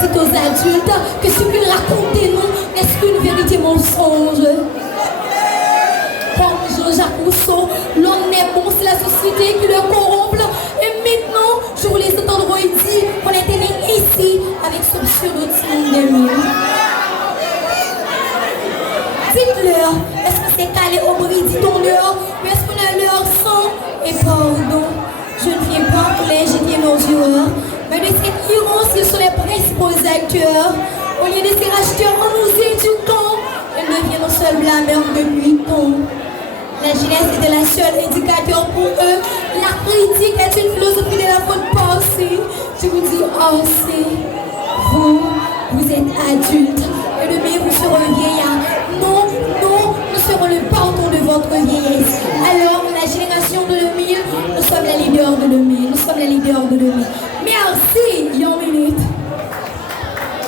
dites aux adultes que ce qu'ils racontent de nous n'est qu'une vérité mensonge. Comme Jean-Jacques Rousseau, l'homme n'est bon, c'est la société qui le corrompt. Et maintenant, je voulais entendre dire qu'on était né ici avec ce pseudo-titre de lui. Dites-leur, est-ce que c'est calé au bruit, dit-on-leur, ou est-ce qu'on a leur sang et pardon? Je ne viens pas pour les jeter nos joueurs, mais de cette errance, ils sont les principaux acteurs. Au lieu de ces racheteurs en nous éduquant, ils deviennent nos seuls blâmeurs de nuitons. La jeunesse était la seule indicateur pour eux. La critique est une philosophie de la faute passée. Je vous dis assez. Vous êtes adultes. Et demain, vous serez vieillards. Non, nous serons le pardon de votre vieillesse. Alors, la génération de 2000, nous sommes les leaders de 2000. Nous sommes les leaders de 2000.